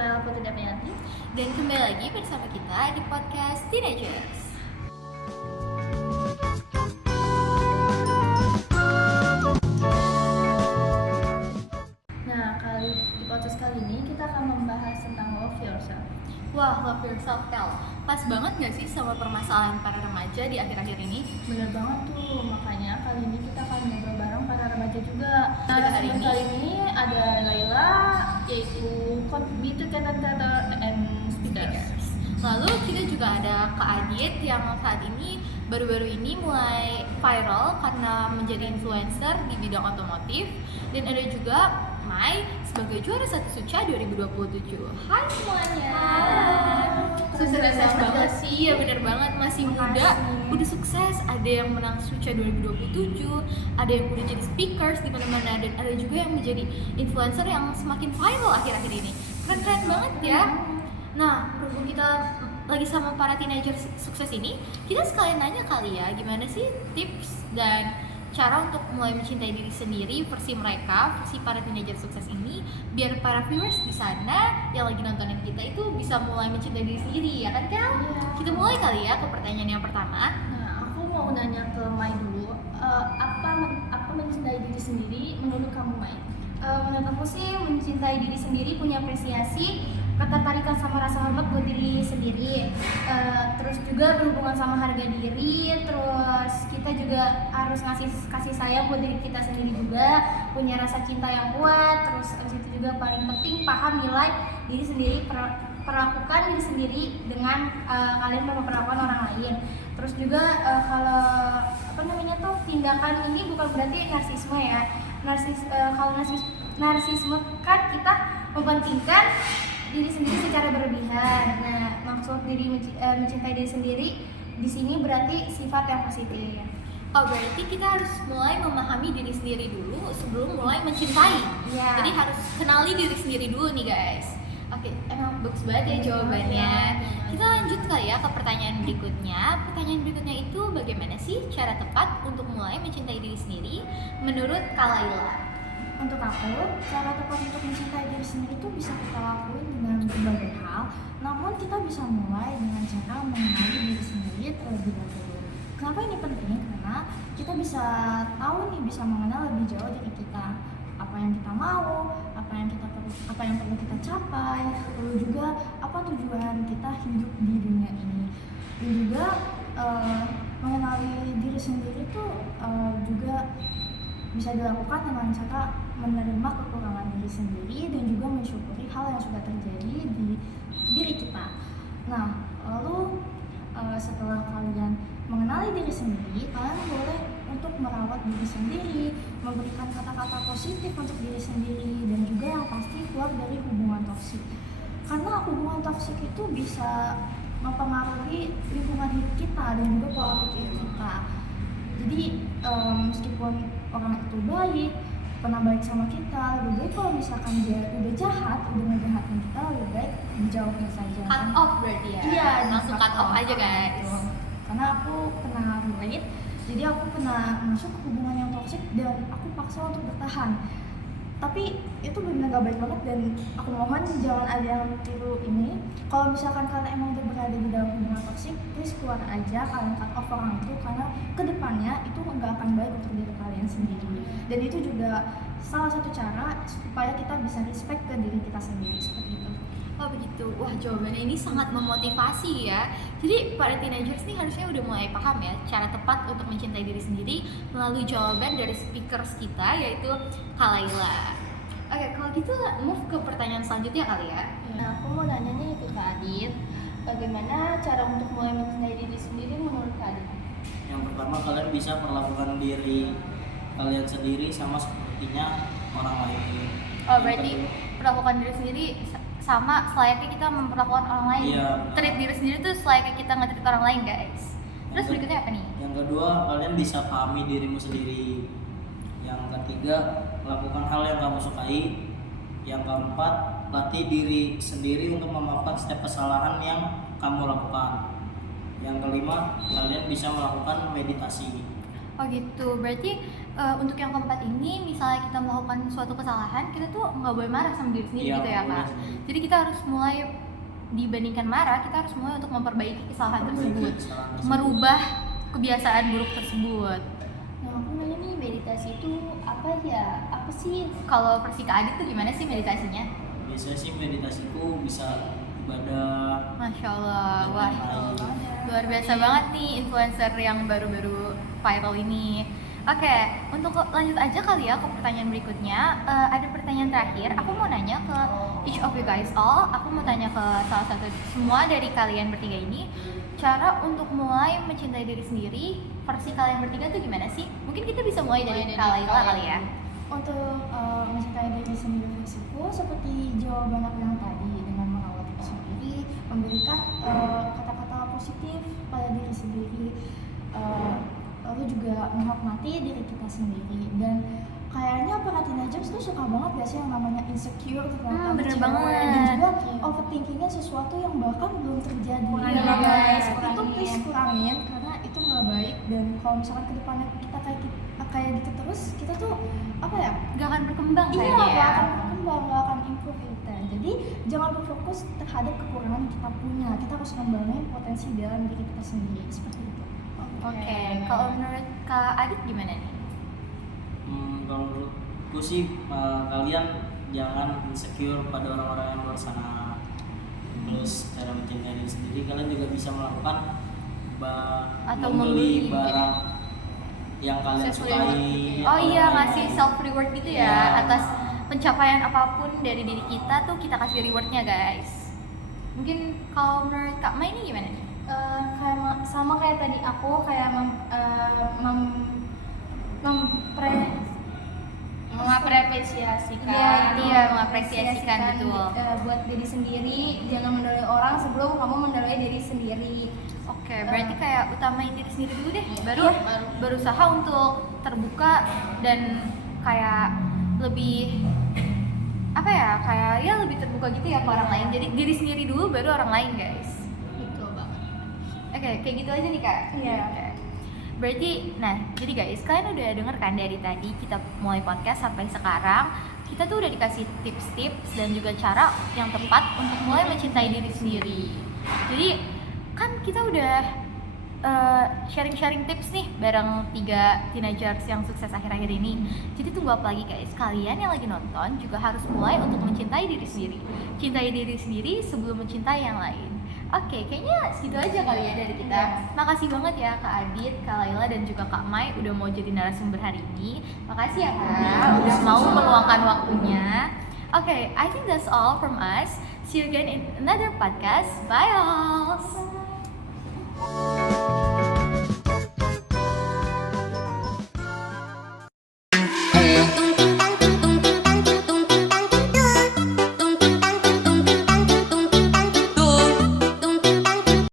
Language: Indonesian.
Stella Putri Damayanti. Dan kembali lagi bersama kita di podcast Teenagers. Nah, di podcast kali ini kita akan membahas tentang love yourself. Wah, love yourself, Kel. Pas banget gak sih sama permasalahan para remaja di akhir-akhir ini? Bener banget tuh, makanya kali ini kita akan ngobrol bareng para remaja juga. Nah, Hari ini kali ini ada Laila, yaitu commentator and speakers. Lalu kita juga ada Kak Adit yang saat ini baru-baru ini mulai viral karena menjadi influencer di bidang otomotif. Dan ada juga Mai sebagai juara 1 Suca 2027. Hai semuanya. Sukses banget sih. Iya bener banget, masih muda, udah sukses. Ada yang menang Suca 2027, ada yang udah jadi speakers di mana-mana, dan ada juga yang menjadi influencer yang semakin viral akhir-akhir ini. Keren banget ya. Nah, berhubung kita lagi sama para teenager sukses ini, kita sekalian nanya kali ya, gimana sih tips dan cara untuk mulai mencintai diri sendiri versi mereka, versi para teenager sukses ini, biar para viewers di sana yang lagi nontonin kita itu bisa mulai mencintai diri sendiri, ya kan Kel? Iya. Kita mulai kali ya ke pertanyaan yang pertama. Nah, aku mau nanya ke Mai dulu, apa mencintai diri sendiri menurut kamu, Mai? Menurut aku sih mencintai diri sendiri, punya apresiasi, ketertarikan sama rasa hormat buat diri sendiri, terus juga berhubungan sama harga diri, terus kita juga harus kasih sayang buat diri kita sendiri juga, punya rasa cinta yang kuat, terus abis itu juga paling penting paham nilai diri sendiri, perlakukan diri sendiri dengan kalian memperlakukan orang lain. Terus juga kalau tindakan ini bukan berarti narsisme ya. Kalau narsisme kan kita mementingkan diri sendiri secara berlebihan. Nah, maksud mencintai diri sendiri di sini berarti sifat yang positif. Oh, berarti kita harus mulai memahami diri sendiri dulu sebelum mulai mencintai. Iya. Jadi harus kenali diri sendiri dulu nih guys. Oke, emang bagus banget ya jawabannya. Kita lanjut kali ya ke pertanyaan berikutnya. Pertanyaan berikutnya itu, bagaimana sih cara tepat untuk mulai mencintai diri sendiri menurut Kak Laila? Untuk aku, cara tepat untuk mencintai diri sendiri itu bisa kita lakuin dengan berbagai hal. Namun kita bisa mulai dengan cara mengenali diri sendiri terlebih dahulu. Kenapa ini penting? Karena kita bisa tahu nih, bisa mengenal lebih jauh diri kita. Apa yang kita mau, apa yang perlu kita capai, lalu juga apa tujuan kita hidup di dunia ini. Dan juga mengenali diri sendiri itu juga bisa dilakukan dengan cara menerima kekurangan diri sendiri dan juga mensyukuri hal yang sudah terjadi di diri kita. Nah, lalu setelah kalian mengenali diri sendiri, kalian boleh untuk merawat diri sendiri, memberikan kata-kata positif untuk diri sendiri, dan juga yang pasti keluar dari hubungan toksik. Karena hubungan toksik itu bisa mempengaruhi lingkungan hidup kita dan juga pola pikir kita. Jadi meskipun orang itu baik, pernah baik sama kita, lebih baik kalau misalkan dia udah jahat, udah ngejahatin kita, lebih baik dijauhin saja. Cut off berarti ya? Iya, langsung cut off aja guys. Gitu. Karena aku pernah relate, jadi aku pernah masuk ke hubungan yang toksik dan aku paksa untuk bertahan. Tapi itu benar gak baik banget dan aku mohon jangan ada yang tiru ini. Kalau misalkan kalian emang udah berada di dalam hubungan toksik, please keluar aja, kalian cut off orang itu, karena kedepannya itu nggak akan baik untuk diri kalian sendiri. Dan itu juga salah satu cara supaya kita bisa respect ke diri kita sendiri, seperti itu. Oh begitu, wah jawabannya ini sangat memotivasi ya. Jadi para teenagers nih harusnya udah mulai paham ya cara tepat untuk mencintai diri sendiri melalui jawaban dari speakers kita, yaitu Kak Laila. Oke, kalau gitu move ke pertanyaan selanjutnya kali ya. Nah, aku mau nanya nih ke Kak Adit, bagaimana cara untuk mulai mencintai diri sendiri menurut Kak Adit? Yang pertama, kalian bisa perlakukan diri kalian sendiri sama sepertinya orang lain. Oh berarti perlakukan diri sendiri sama selayaknya kita memperlakukan orang lain. Iya. Treat diri sendiri tuh selayaknya kita nge-treat orang lain guys. Terus berikutnya apa nih? Yang kedua, kalian bisa pahami dirimu sendiri. Yang ketiga, lakukan hal yang kamu sukai. Yang keempat, latih diri sendiri untuk memaafkan setiap kesalahan yang kamu lakukan. Yang kelima, kalian bisa melakukan meditasi. Oh gitu, berarti untuk yang keempat ini, misalnya kita melakukan suatu kesalahan, kita tuh nggak boleh marah sama diri sendiri Iya, gitu ya nggak Kak. boleh. Jadi kita harus mulai, dibandingkan marah, kita harus mulai untuk memperbaiki kesalahan tersebut, Kesalahan tersebut. merubah kebiasaan buruk tersebut. Nah, aku nanya nih, meditasi itu apa ya? Apa sih? Kalau versi Kak Adit tuh gimana sih meditasinya? Biasanya sih meditasiku bisa ibadah. Masya Allah, wah lain. luar biasa banget nih influencer yang baru-baru viral ini. Oke, untuk lanjut aja kali ya ke pertanyaan berikutnya. Ada pertanyaan terakhir. Aku mau nanya ke each of you guys all. Aku mau tanya ke salah satu semua dari kalian bertiga ini. Cara untuk mulai mencintai diri sendiri versi kalian bertiga tuh gimana sih? Mungkin kita bisa mulai dari Kak Laila kali ya. Untuk mencintai diri sendiri versiku seperti jawaban aku yang tadi, dengan merawat diri sendiri, memberikan kata-kata positif pada diri sendiri, lalu juga menghormati diri kita sendiri. Dan kayaknya para teenagers tuh suka banget gak sih yang namanya insecure tentang Bener cewek, banget. dan juga overthinkingnya sesuatu yang bahkan belum terjadi. Kurangin, Iya, guys, itu kurangin. please kurangin, karena itu nggak baik. Dan kalau misalkan kedepannya kita kayak gitu terus, kita tuh apa ya, Gak akan berkembang iya, kayaknya nggak ya. akan berkembang, nggak akan improve kita. Jadi jangan berfokus terhadap kekurangan yang kita punya. Kita harus ngembangin potensi dalam diri kita sendiri, seperti itu. Oke, kalau menurut Kak Adit gimana nih? Kalau menurutku sih kalian jangan insecure pada orang-orang yang luar sana. Terus cara mencintai diri sendiri, kalian juga bisa melakukan Atau membeli membeli. barang yang kalian Self sukai. reward. Oh atau iya, lain-lain. ngasih self reward gitu ya, Iya. atas pencapaian apapun dari diri kita tuh kita kasih rewardnya guys. Mungkin kalau menurut Kak Mai ini gimana nih? Sama kayak tadi aku kayak mengapresiasikan. Iya, mengapresiasikan, betul. Buat diri sendiri, jangan mendalui orang sebelum kamu mendalui diri sendiri. Oke, berarti kayak utamain diri sendiri dulu deh, baru Iya. berusaha untuk terbuka dan kayak lebih apa ya, kayak ya lebih terbuka gitu ya ke orang lain. Jadi diri sendiri dulu baru orang lain guys. Betul banget. Oke, kayak gitu aja nih Kak. Iya. Oke. Berarti, nah, jadi guys, kalian udah denger kan dari tadi kita mulai podcast sampai sekarang, kita tuh udah dikasih tips-tips dan juga cara yang tepat untuk mulai mencintai diri sendiri. Jadi, kan kita udah sharing-sharing tips nih bareng 3 teenagers yang sukses akhir-akhir ini. Jadi tunggu apa lagi guys? Kalian yang lagi nonton juga harus mulai untuk mencintai diri sendiri. Cintai diri sendiri sebelum mencintai yang lain. Oke, kayaknya segitu aja kali ya dari kita. Makasih banget ya Kak Adit, Kak Laila, dan juga Kak Mai udah mau jadi narasumber hari ini. Makasih ya Kak, udah mau meluangkan waktunya. Oke, I think that's all from us. See you again in another podcast. Bye all.